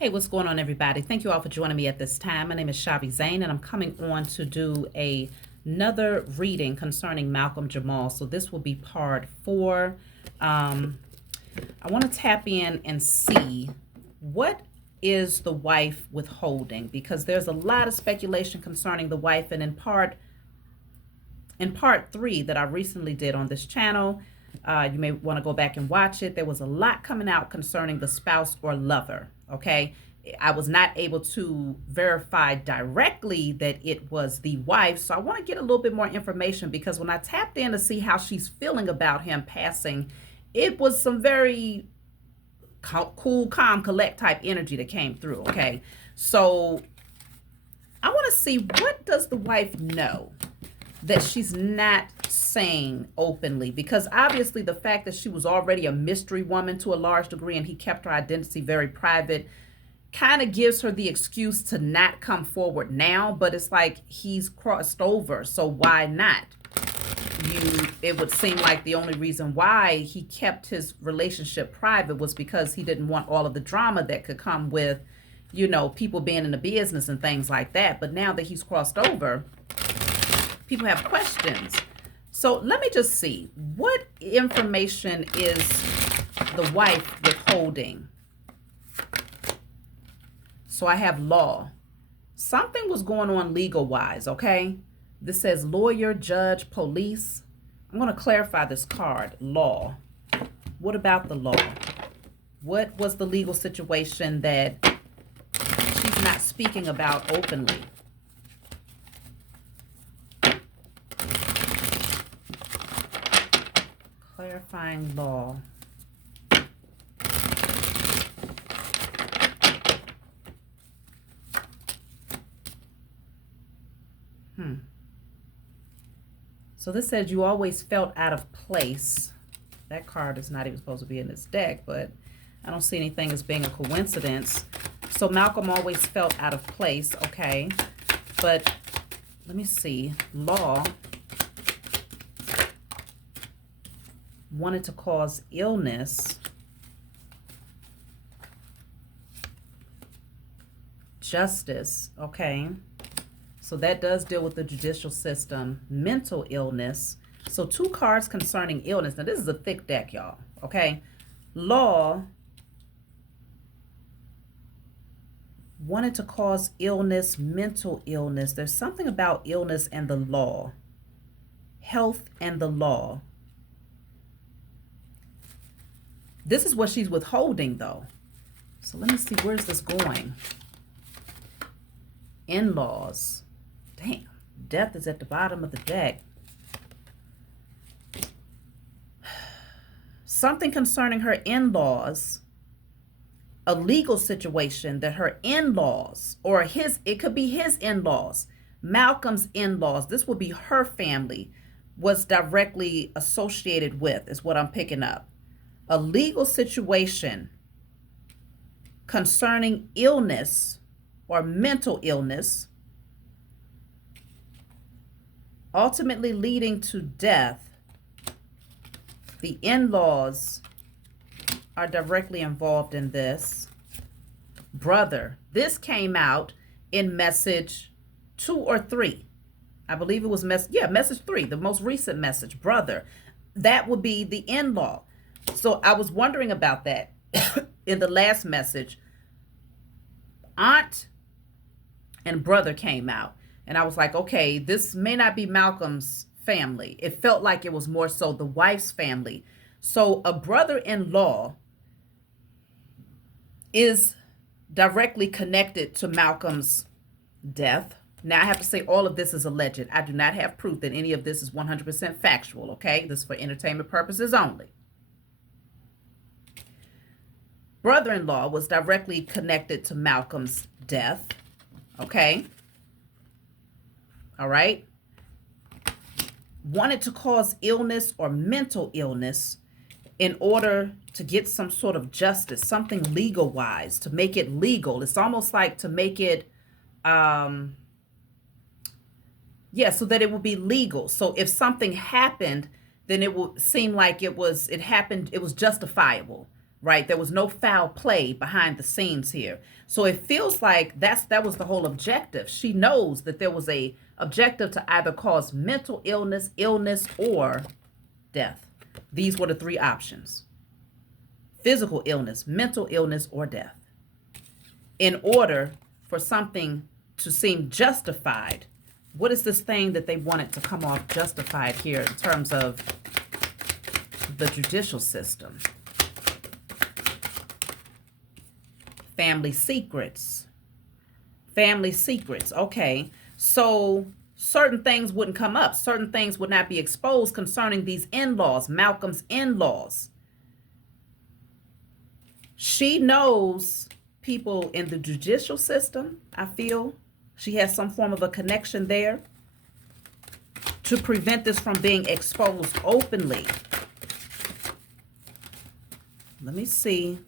Hey, what's going on, everybody? Thank you all for joining me at this time. My name is Shavi Zane, and I'm coming on to do another reading concerning Malcolm Jamal. So this will be part 4. I want to tap in and see what is the wife withholding, because there's a lot of speculation concerning the wife, and in part 3 that I recently did on this channel. You may want to go back and watch it. There was a lot coming out concerning the spouse or lover. Okay. I was not able to verify directly that it was the wife. So I want to get a little bit more information, because when I tapped in to see how she's feeling about him passing, it was some very cool, calm, collect type energy that came through. Okay. So I want to see, what does the wife know that she's not saying openly? Because obviously the fact that she was already a mystery woman to a large degree and he kept her identity very private kind of gives her the excuse to not come forward now. But it's like he's crossed over, so why not? It would seem like the only reason why he kept his relationship private was because he didn't want all of the drama that could come with, people being in the business and things like that. But now that he's crossed over, people have questions. So let me just see, what information is the wife withholding? So I have law. Something was going on legal wise, okay? This says lawyer, judge, police. I'm going to clarify this card. Law. What about the law? What was the legal situation that she's not speaking about openly? Clarifying law. So this says you always felt out of place. That card is not even supposed to be in this deck, but I don't see anything as being a coincidence. So Malcolm always felt out of place, okay. But let me see. Law wanted to cause illness. Justice, okay. So that does deal with the judicial system. Mental illness. So 2 cards concerning illness. Now this is a thick deck, y'all, okay. Law wanted to cause illness, mental illness. There's something about illness and the law. Health and the law. This is what she's withholding, though. So let me see, where's this going? In-laws. Damn, death is at the bottom of the deck. Something concerning her in-laws. A legal situation that her in-laws, or it could be his in-laws, Malcolm's in-laws, this would be her family, was directly associated with, is what I'm picking up. A legal situation concerning illness or mental illness, ultimately leading to death. The in-laws are directly involved in this. Brother, this came out in message 2 or 3. I believe it was message 3, the most recent message. Brother, that would be the in-law. So I was wondering about that in the last message. Aunt and brother came out, and I was like, okay, this may not be Malcolm's family. It felt like it was more so the wife's family. So a brother-in-law is directly connected to Malcolm's death. Now I have to say all of this is alleged. I do not have proof that any of this is 100% factual, okay? This is for entertainment purposes only. Brother-in-law was directly connected to Malcolm's death, okay? All right? Wanted to cause illness or mental illness in order to get some sort of justice, something legal-wise, to make it legal. It's almost like to make it, so that it will be legal. So if something happened, then it will seem like it was justifiable. right? There was no foul play behind the scenes here. So it feels like that was the whole objective. She knows that there was a objective to either cause mental illness, or death. These were the three options: physical illness, mental illness, or death. In order for something to seem justified, what is this thing that they wanted to come off justified here in terms of the judicial system? Family secrets. Family secrets. Okay. So certain things wouldn't come up. Certain things would not be exposed concerning these in-laws, Malcolm's in-laws. She knows people in the judicial system, I feel. She has some form of a connection there to prevent this from being exposed openly. Let me see.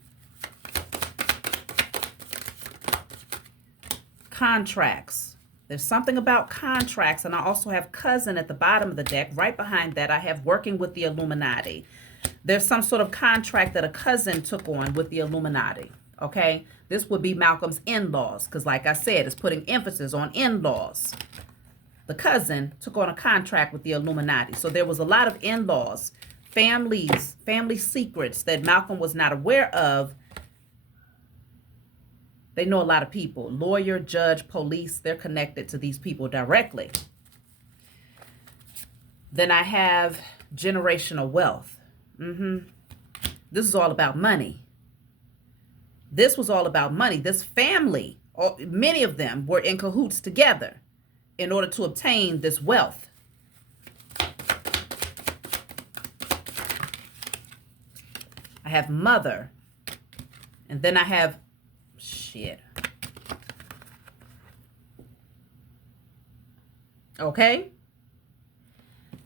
Contracts. There's something about contracts, and I also have cousin at the bottom of the deck. Right behind that, I have working with the Illuminati. There's some sort of contract that a cousin took on with the Illuminati, okay? This would be Malcolm's in-laws, because like I said, it's putting emphasis on in-laws. The cousin took on a contract with the Illuminati. So there was a lot of in-laws, family secrets that Malcolm was not aware of. They know a lot of people. Lawyer, judge, police, they're connected to these people directly. Then I have generational wealth. This is all about money. This was all about money. This family, many of them were in cahoots together in order to obtain this wealth. I have mother. And then I have shit. Okay? There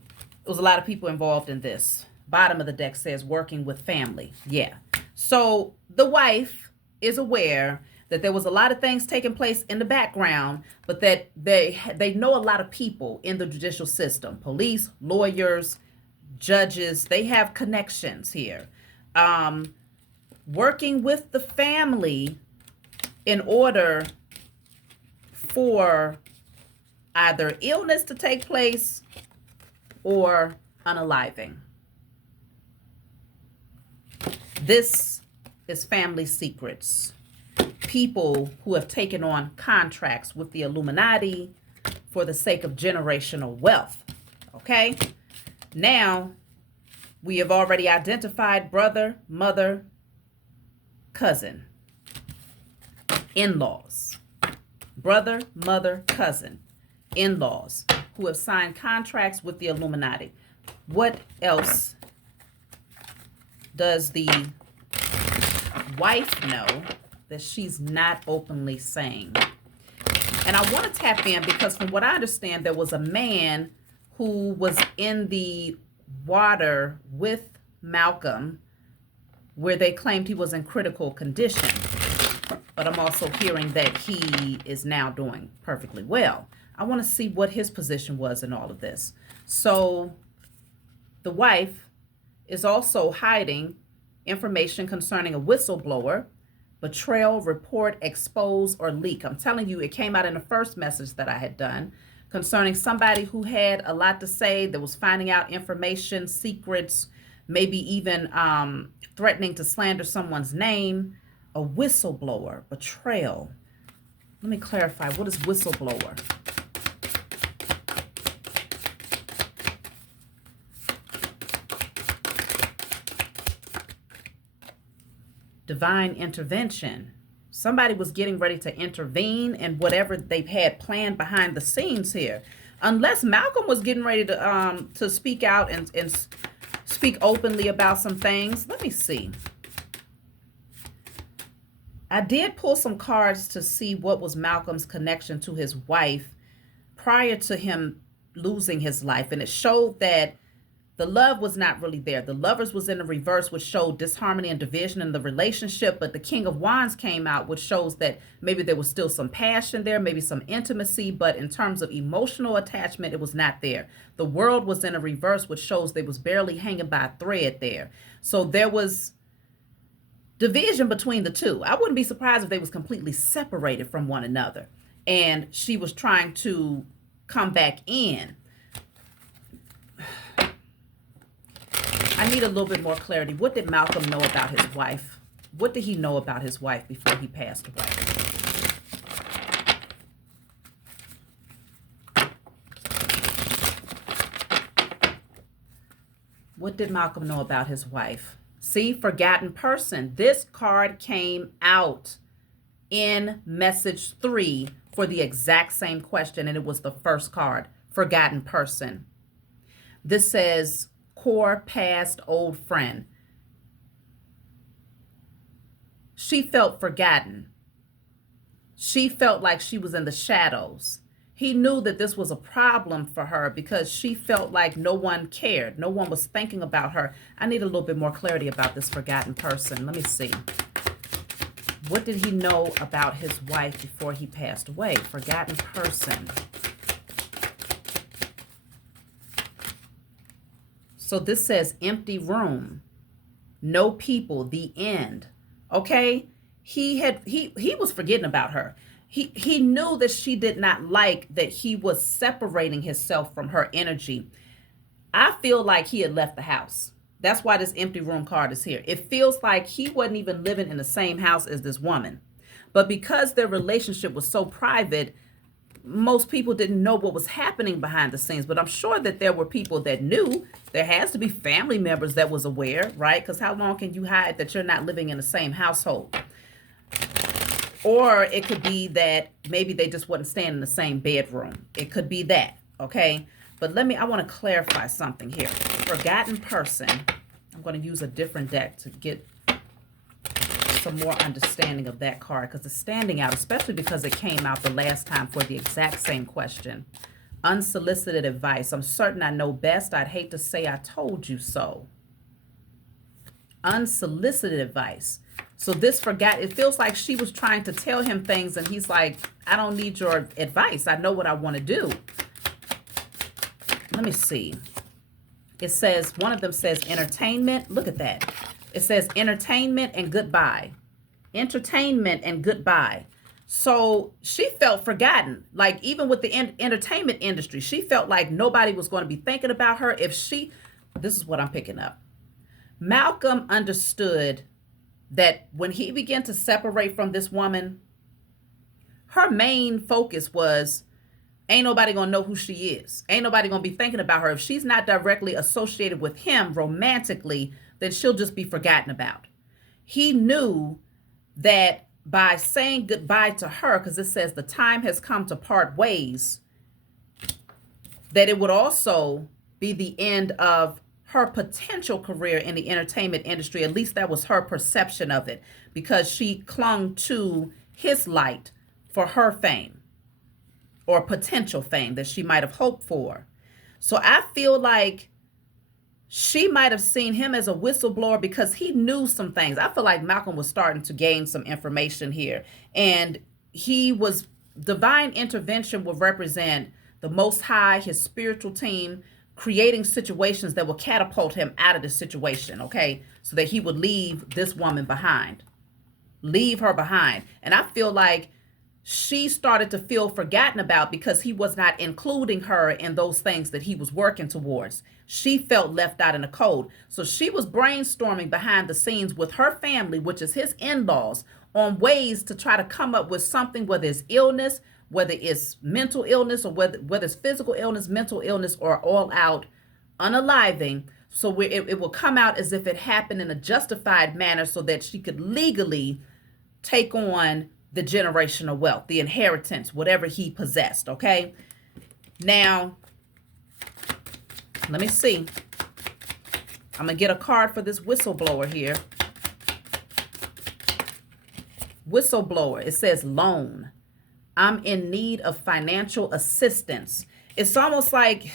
was a lot of people involved in this. Bottom of the deck says working with family. Yeah. So the wife is aware that there was a lot of things taking place in the background, but that they know a lot of people in the judicial system. Police, lawyers, judges, they have connections here. Working with the family in order for either illness to take place or unaliving. This is family secrets. People who have taken on contracts with the Illuminati for the sake of generational wealth. Okay? Now, we have already identified brother, mother, cousin, in-laws. Brother, mother, cousin, in-laws who have signed contracts with the Illuminati. What else does the wife know that she's not openly saying? And I want to tap in because from what I understand, there was a man who was in the water with Malcolm where they claimed he was in critical condition. But I'm also hearing that he is now doing perfectly well. I want to see what his position was in all of this. So the wife is also hiding information concerning a whistleblower, betrayal, report, expose, or leak. I'm telling you, it came out in the first message that I had done concerning somebody who had a lot to say, that was finding out information, secrets, maybe even threatening to slander someone's name. A whistleblower, betrayal. Let me clarify, what is whistleblower? Divine intervention. Somebody was getting ready to intervene in whatever they've had planned behind the scenes here. Unless Malcolm was getting ready to speak out and speak openly about some things. Let me see. I did pull some cards to see what was Malcolm's connection to his wife prior to him losing his life. And it showed that the love was not really there. The lovers was in the reverse, which showed disharmony and division in the relationship. But the King of Wands came out, which shows that maybe there was still some passion there, maybe some intimacy. But in terms of emotional attachment, it was not there. The World was in a reverse, which shows they was barely hanging by a thread there. So there was division between the two. I wouldn't be surprised if they was completely separated from one another and she was trying to come back in. I need a little bit more clarity. What did Malcom know about his wife? What did he know about his wife before he passed away? What did Malcom know about his wife? See, forgotten person. This card came out in message 3 for the exact same question, and it was the first card, forgotten person. This says core past old friend. She felt forgotten. She felt like she was in the shadows. He knew that this was a problem for her because she felt like no one cared. No one was thinking about her. I need a little bit more clarity about this forgotten person. Let me see. What did he know about his wife before he passed away? Forgotten person. So this says empty room. No people, the end. Okay? He was forgetting about her. He knew that she did not like that he was separating himself from her energy. I feel like he had left the house. That's why this empty room card is here. It feels like he wasn't even living in the same house as this woman. But because their relationship was so private, most people didn't know what was happening behind the scenes. But I'm sure that there were people that knew. There has to be family members that was aware, right? Because how long can you hide that you're not living in the same household? Or it could be that maybe they just wasn't staying in the same bedroom. It could be that, okay? But I want to clarify something here. Forgotten person. I'm going to use a different deck to get some more understanding of that card because it's standing out, especially because it came out the last time for the exact same question. Unsolicited advice. I'm certain I know best. I'd hate to say I told you so. Unsolicited advice. So it feels like she was trying to tell him things and he's like, I don't need your advice. I know what I want to do. Let me see. It says, one of them says entertainment. Look at that. It says entertainment and goodbye. Entertainment and goodbye. So she felt forgotten. Like even with the entertainment industry, she felt like nobody was going to be thinking about her this is what I'm picking up. Malcom understood that when he began to separate from this woman, her main focus was, ain't nobody gonna know who she is. Ain't nobody gonna be thinking about her. If she's not directly associated with him romantically, then she'll just be forgotten about. He knew that by saying goodbye to her, because it says the time has come to part ways, that it would also be the end of her potential career in the entertainment industry. At least that was her perception of it, because she clung to his light for her fame or potential fame that she might have hoped for. So I feel like she might have seen him as a whistleblower because he knew some things. I feel like Malcom was starting to gain some information here, and divine intervention would represent the Most High, his spiritual team, creating situations that will catapult him out of the situation, okay? So that he would leave this woman behind. Leave her behind. And I feel like she started to feel forgotten about because he was not including her in those things that he was working towards. She felt left out in the cold. So she was brainstorming behind the scenes with her family, which is his in-laws, on ways to try to come up with something, whether it's illness, whether it's mental illness, or whether it's physical illness, mental illness, or all out unaliving. So it will come out as if it happened in a justified manner so that she could legally take on the generational wealth, the inheritance, whatever he possessed, okay? Now, let me see. I'm going to get a card for this whistleblower here. Whistleblower. It says loan. I'm in need of financial assistance. It's almost like,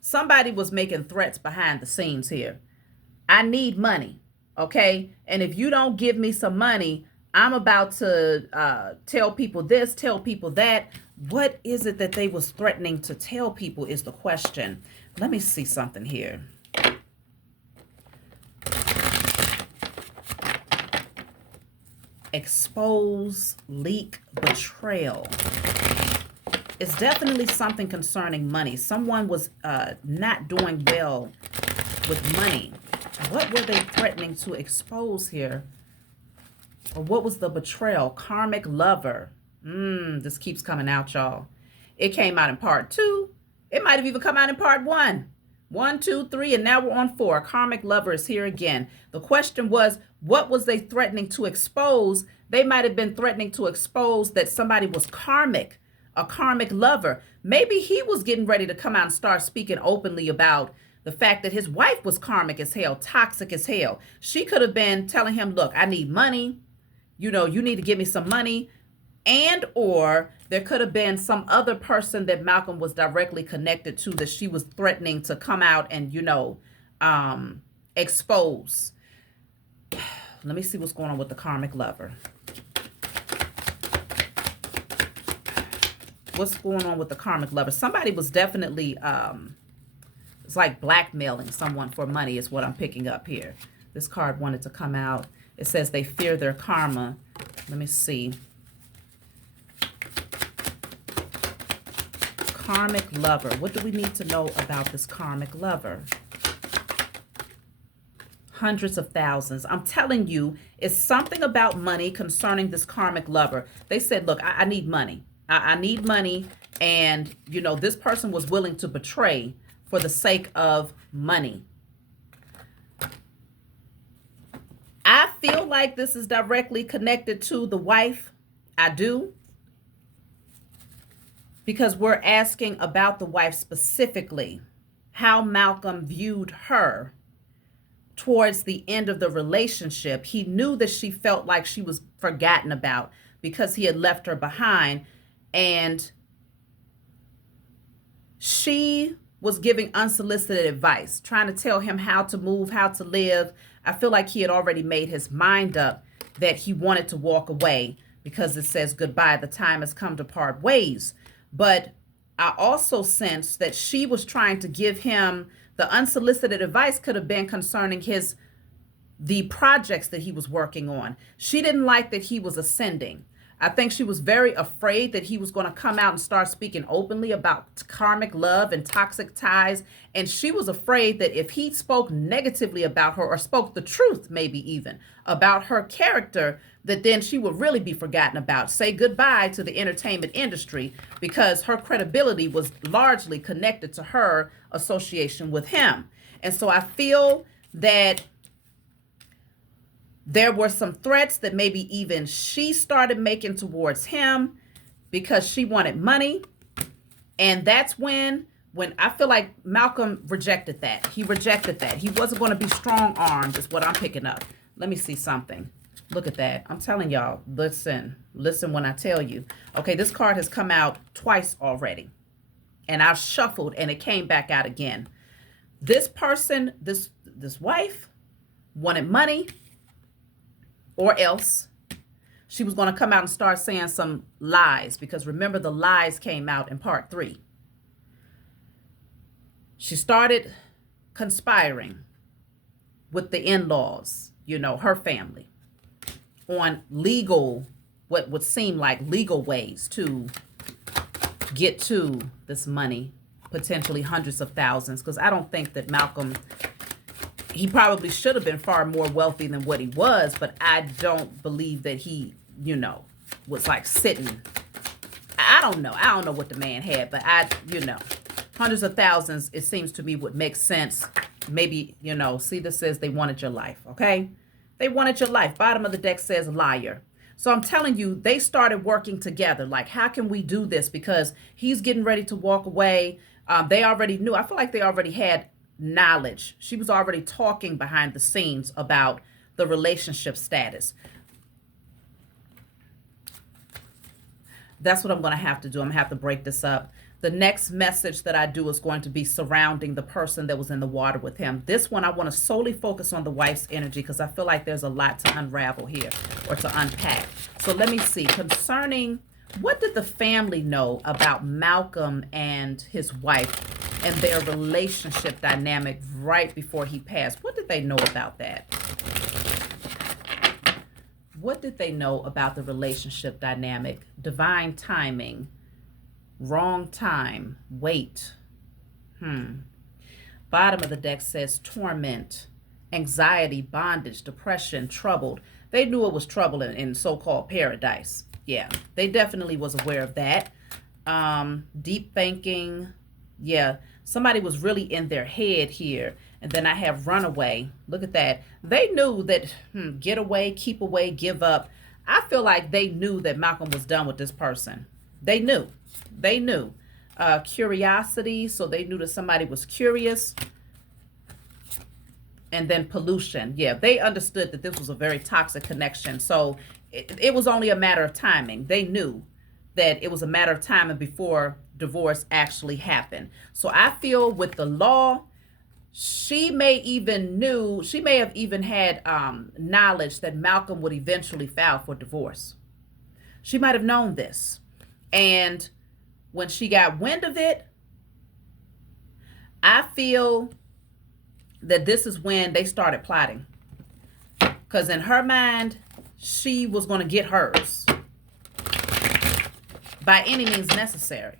somebody was making threats behind the scenes here. I need money, okay? And if you don't give me some money, I'm about to tell people this, tell people that. What is it that they was threatening to tell people is the question. Let me see something here. expose, leak, betrayal. It's definitely something concerning money. Someone was not doing well with money. What were they threatening to expose here? Or what was the betrayal? Karmic lover. This keeps coming out, y'all. It came out in part 2. It might have even come out in part 1. 1, 2, 3, and now we're on 4. Karmic lover is here again. The question was, what was they threatening to expose? They might have been threatening to expose that somebody was karmic, a karmic lover. Maybe he was getting ready to come out and start speaking openly about the fact that his wife was karmic as hell, toxic as hell. She could have been telling him, look, I need money. You know, you need to give me some money. And or there could have been some other person that Malcom was directly connected to that she was threatening to come out and, you know, expose. Let me see what's going on with the karmic lover. What's going on with the karmic lover? Somebody was definitely, it's like blackmailing someone for money is what I'm picking up here. This card wanted to come out. It says they fear their karma. Let me see. Karmic lover. What do we need to know about this karmic lover? Hundreds of thousands. I'm telling you, it's something about money concerning this karmic lover. They said, look, I need money. I need money. And, you know, this person was willing to betray for the sake of money. I feel like this is directly connected to the wife. I do. Because we're asking about the wife specifically, how Malcom viewed her towards the end of the relationship. He knew that she felt like she was forgotten about because he had left her behind. And she was giving unsolicited advice, trying to tell him how to move, how to live. I feel like he had already made his mind up that he wanted to walk away because it says goodbye. The time has come to part ways. But I also sense that she was trying to give him the unsolicited advice could have been concerning the projects that he was working on. She didn't like that he was ascending. I think she was very afraid that he was going to come out and start speaking openly about karmic love and toxic ties. And she was afraid that if he spoke negatively about her or spoke the truth, maybe even about her character, that then she would really be forgotten about. Say goodbye to the entertainment industry because her credibility was largely connected to her association with him. And so I feel that there were some threats that maybe even she started making towards him because she wanted money. And that's when I feel like Malcom rejected that. He rejected that. He wasn't going to be strong-armed is what I'm picking up. Let me see something. Look at that. I'm telling y'all, listen when I tell you. Okay, this card has come out twice already. And I shuffled and it came back out again. This person, this wife wanted money. Or else she was going to come out and start saying some lies. Because remember, the lies came out in part 3. She started conspiring with the in-laws, you know, her family, on legal, what would seem like legal ways to get to this money, potentially hundreds of thousands. Because I don't think that Malcom, he probably should have been far more wealthy than what he was, but I don't believe that he, you know, was like sitting. I don't know. I don't know what the man had, but hundreds of thousands, it seems to me would make sense. Maybe, you know, see, this says they wanted your life, okay? They wanted your life. Bottom of the deck says liar. So I'm telling you, they started working together. Like, how can we do this? Because he's getting ready to walk away. They already knew. I feel like they already had knowledge. She was already talking behind the scenes about the relationship status. That's what I'm going to have to do. I'm going to have to break this up. The next message that I do is going to be surrounding the person that was in the water with him. This one, I want to solely focus on the wife's energy because I feel like there's a lot to unravel here or to unpack. So let me see. Concerning, what did the family know about Malcom and his wife and their relationship dynamic right before he passed? What did they know about that? What did they know about the relationship dynamic? Divine timing, wrong time, wait. Bottom of the deck says torment, anxiety, bondage, depression, troubled. They knew it was trouble in so-called paradise. Yeah, they definitely was aware of that. Deep thinking. Yeah, somebody was really in their head here. And then I have runaway. Look at that. They knew that get away, keep away, give up. I feel like they knew that Malcolm was done with this person. They knew. They knew. Curiosity. So they knew that somebody was curious. And then pollution. Yeah, they understood that this was a very toxic connection. So it was only a matter of timing. They knew that it was a matter of time before divorce actually happened. So I feel with the law, she may have even had knowledge that Malcolm would eventually file for divorce. She might have known this. And when she got wind of it, I feel that this is when they started plotting. Because in her mind, she was going to get hers by any means necessary.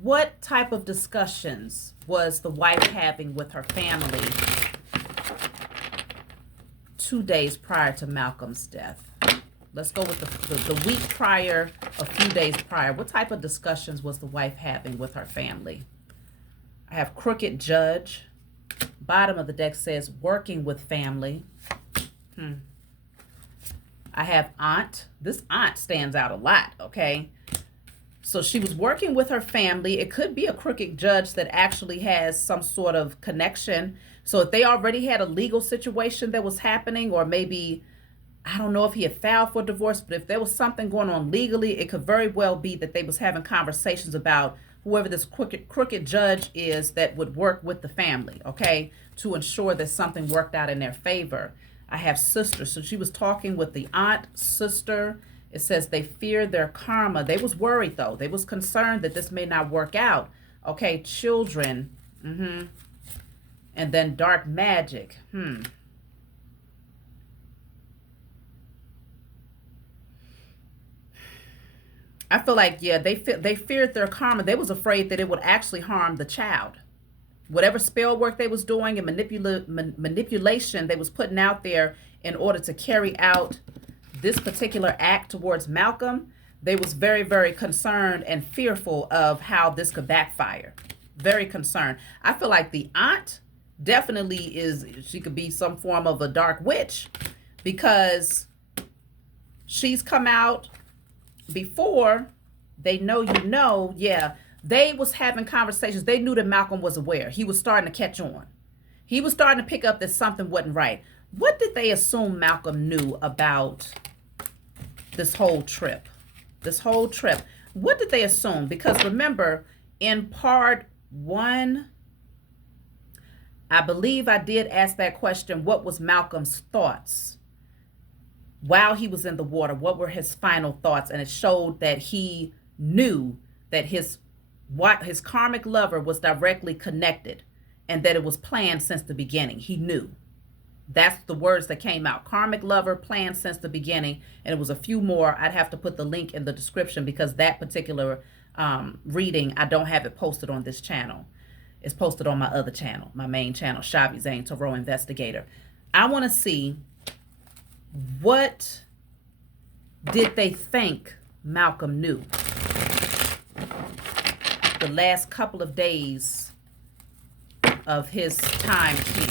What type of discussions was the wife having with her family 2 days prior to Malcolm's death? Let's go with the week prior, a few days prior. What type of discussions was the wife having with her family? I have crooked judge. Bottom of the deck says working with family. I have aunt. This aunt stands out a lot, okay? So she was working with her family. It could be a crooked judge that actually has some sort of connection. So if they already had a legal situation that was happening, or maybe, I don't know if he had filed for divorce, but if there was something going on legally, it could very well be that they was having conversations about whoever this crooked judge is that would work with the family, okay, to ensure that something worked out in their favor. I have sister. So she was talking with the aunt, sister. It says they feared their karma. They was worried, though. They was concerned that this may not work out. Okay, children. And then dark magic. I feel like, yeah, they feared their karma. They was afraid that it would actually harm the child. Whatever spell work they was doing and manipulation they was putting out there in order to carry out this particular act towards Malcolm, they was very, very concerned and fearful of how this could backfire. Very concerned. I feel like the aunt definitely she could be some form of a dark witch, because she's come out before. They know, yeah, they was having conversations. They knew that Malcolm was aware. He was starting to catch on. He was starting to pick up that something wasn't right. What did they assume Malcolm knew about this whole trip? What did they assume? Because remember, in part 1, I believe I did ask that question, what was Malcolm's thoughts while he was in the water? What were his final thoughts? And it showed that he knew that his karmic lover was directly connected, and that it was planned since the beginning. He knew. That's the words that came out. Karmic lover, planned since the beginning. And it was a few more. I'd have to put the link in the description, because that particular reading, I don't have it posted on this channel. It's posted on my other channel, my main channel, Shavi Zane Tarot Investigator. I want to see, what did they think Malcolm knew the last couple of days of his time here?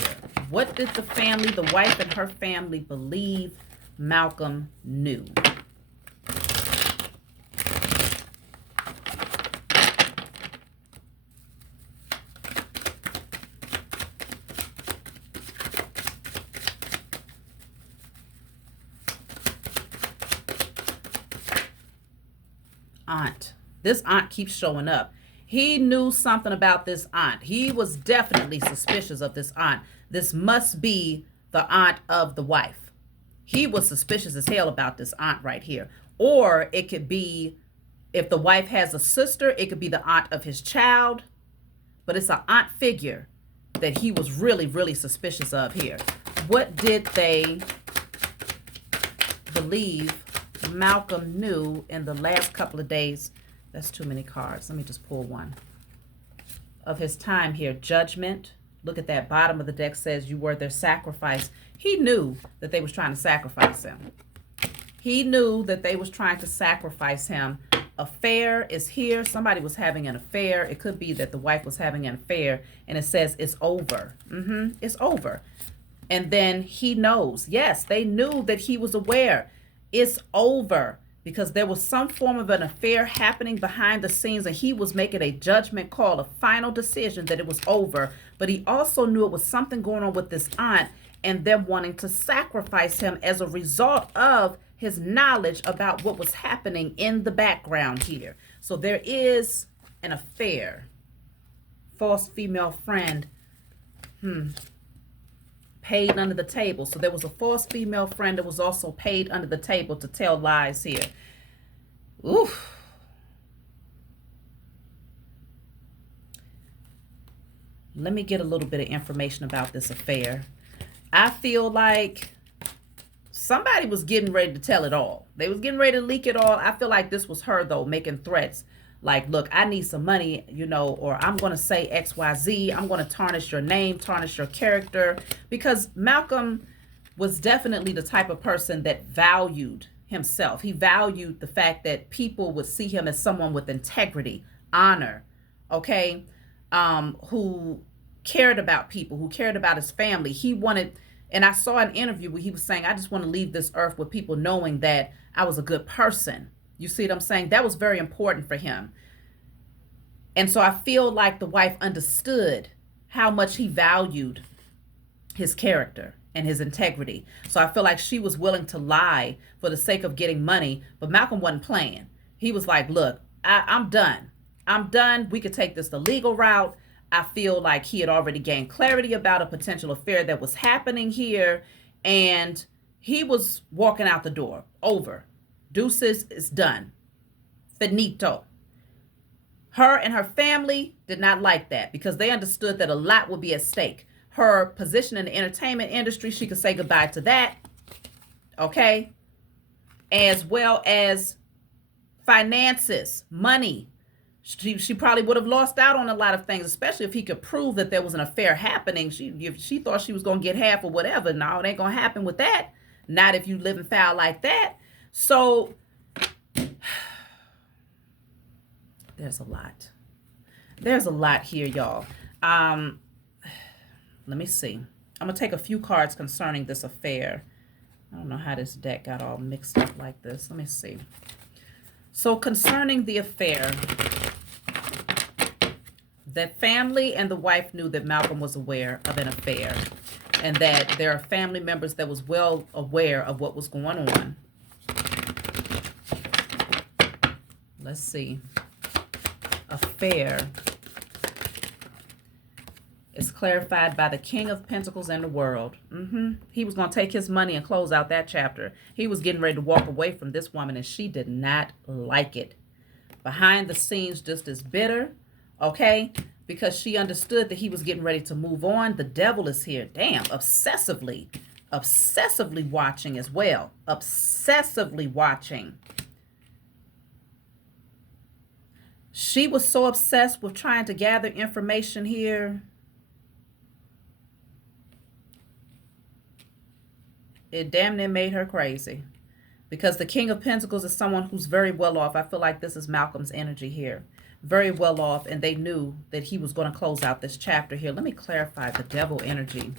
What did the family, the wife and her family, believe Malcolm knew? Aunt. This aunt keeps showing up. He knew something about this aunt. He was definitely suspicious of this aunt. This must be the aunt of the wife. He was suspicious as hell about this aunt right here. Or it could be, if the wife has a sister, it could be the aunt of his child. But it's an aunt figure that he was really, really suspicious of here. What did they believe Malcom knew in the last couple of days? That's too many cards. Let me just pull one. Of his time here. Judgment. Look at that bottom of the deck, says you were their sacrifice. He knew that they was trying to sacrifice him. He knew that they was trying to sacrifice him. Affair is here. Somebody was having an affair. It could be that the wife was having an affair, and it says it's over. It's over. And then he knows. Yes, they knew that he was aware. It's over. Because there was some form of an affair happening behind the scenes, and he was making a judgment call, a final decision that it was over. But he also knew it was something going on with this aunt and them wanting to sacrifice him as a result of his knowledge about what was happening in the background here. So there is an affair. False female friend. Paid under the table. So there was a false female friend that was also paid under the table to tell lies here. Oof. Let me get a little bit of information about this affair. I feel like somebody was getting ready to tell it all. They was getting ready to leak it all. I feel like this was her, though, making threats. Like, look, I need some money, you know, or I'm going to say X, Y, Z. I'm going to tarnish your name, tarnish your character. Because Malcom was definitely the type of person that valued himself. He valued the fact that people would see him as someone with integrity, honor, okay, who cared about people, who cared about his family. He wanted, and I saw an interview where he was saying, I just want to leave this earth with people knowing that I was a good person. You see what I'm saying? That was very important for him. And so I feel like the wife understood how much he valued his character and his integrity. So I feel like she was willing to lie for the sake of getting money. But Malcom wasn't playing. He was like, look, I'm done. I'm done. We could take this the legal route. I feel like he had already gained clarity about a potential affair that was happening here. And he was walking out the door. Over. Deuces, is done. Finito. Her and her family did not like that because they understood that a lot would be at stake. Her position in the entertainment industry, she could say goodbye to that. Okay? As well as finances, money. She probably would have lost out on a lot of things, especially if he could prove that there was an affair happening. She thought she was going to get half or whatever. No, it ain't going to happen with that. Not if you live and foul like that. So there's a lot. There's a lot here, y'all. Let me see. I'm going to take a few cards concerning this affair. I don't know how this deck got all mixed up like this. Let me see. So concerning the affair, the family and the wife knew that Malcom was aware of an affair and that there are family members that was well aware of what was going on. Let's see. Affair is clarified by the King of Pentacles and the World. He was going to take his money and close out that chapter. He was getting ready to walk away from this woman, and she did not like it. Behind the scenes, just as bitter, okay? Because she understood that he was getting ready to move on. The devil is here. Damn, obsessively watching as well. Obsessively watching. She was so obsessed with trying to gather information here. It damn near made her crazy. Because the King of Pentacles is someone who's very well off. I feel like this is Malcom's energy here. Very well off, and they knew that he was going to close out this chapter here. Let me clarify the devil energy.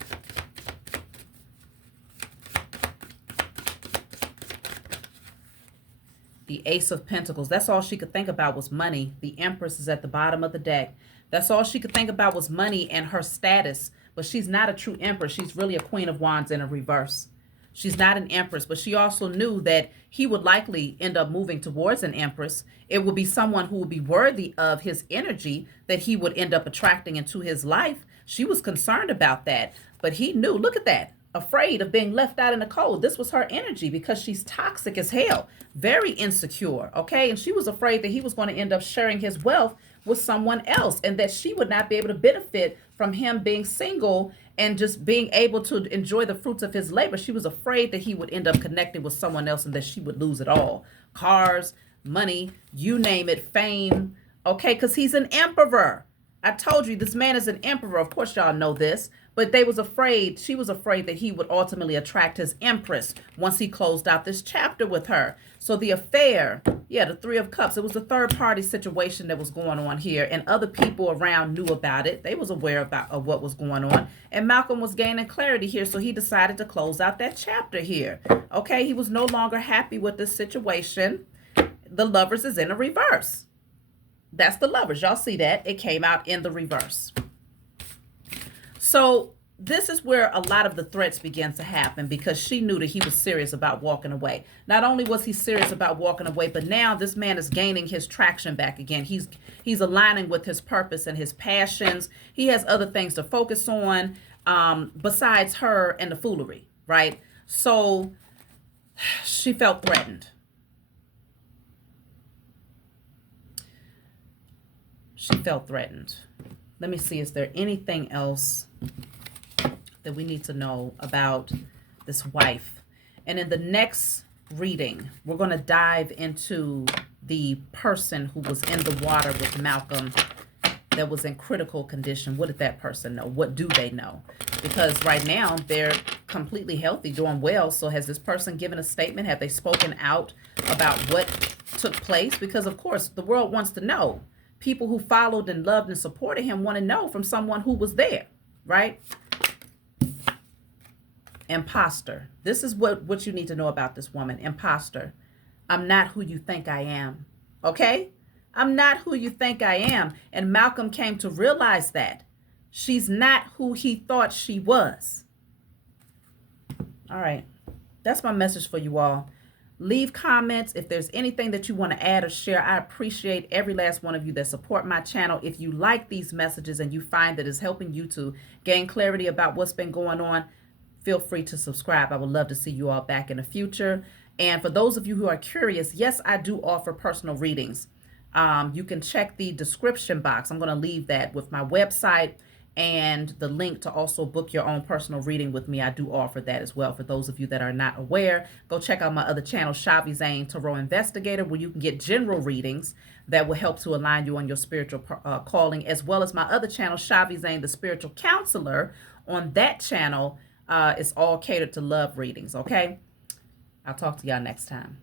The Ace of Pentacles. That's all she could think about was money. The Empress is at the bottom of the deck. That's all she could think about was money and her status. But she's not a true Empress. She's really a Queen of Wands in a reverse. She's not an Empress, but she also knew that he would likely end up moving towards an Empress. It would be someone who would be worthy of his energy that he would end up attracting into his life. She was concerned about that, but he knew, look at that, afraid of being left out in the cold. This was her energy because she's toxic as hell, very insecure, okay? And she was afraid that he was going to end up sharing his wealth with someone else, and that she would not be able to benefit from him being single and just being able to enjoy the fruits of his labor. She was afraid that he would end up connecting with someone else and that she would lose it all. Cars, money, you name it, fame. Okay, because he's an emperor. I told you this man is an emperor. Of course, y'all know this, but she was afraid that he would ultimately attract his empress once he closed out this chapter with her. So the affair, yeah, the Three of Cups, it was a third party situation that was going on here, and other people around knew about it. They was aware of what was going on, and Malcom was gaining clarity here, so he decided to close out that chapter here. Okay, he was no longer happy with this situation. The Lovers is in a reverse. That's the Lovers. Y'all see that? It came out in the reverse. So this is where a lot of the threats began to happen, because she knew that he was serious about walking away. Not only was he serious about walking away, but now this man is gaining his traction back again. He's aligning with his purpose and his passions. He has other things to focus on besides her and the foolery, right? So she felt threatened. She felt threatened. Let me see, is there anything else that we need to know about this wife? And in the next reading, we're going to dive into the person who was in the water with Malcom that was in critical condition. What did that person know? What do they know? Because right now they're completely healthy, doing well. So has this person given a statement? Have they spoken out about what took place? Because of course the world wants to know. People who followed and loved and supported him want to know from someone who was there, right? Imposter. This is what you need to know about this woman. Imposter. I'm not who you think I am. Okay? I'm not who you think I am. And Malcom came to realize that. She's not who he thought she was. All right. That's my message for you all. Leave comments if there's anything that you want to add or share. I appreciate every last one of you that support my channel. If you like these messages and you find that it's helping you to gain clarity about what's been going on, feel free to subscribe. I would love to see you all back in the future. And for those of you who are curious, yes, I do offer personal readings. You can check the description box. I'm going to leave that with my website and the link to also book your own personal reading with me. I do offer that as well. For those of you that are not aware, go check out my other channel, Shavi Zane Tarot Investigator, where you can get general readings that will help to align you on your spiritual calling, as well as my other channel, Shavi Zane, the Spiritual Counselor. On that channel, it's all catered to love readings, okay? I'll talk to y'all next time.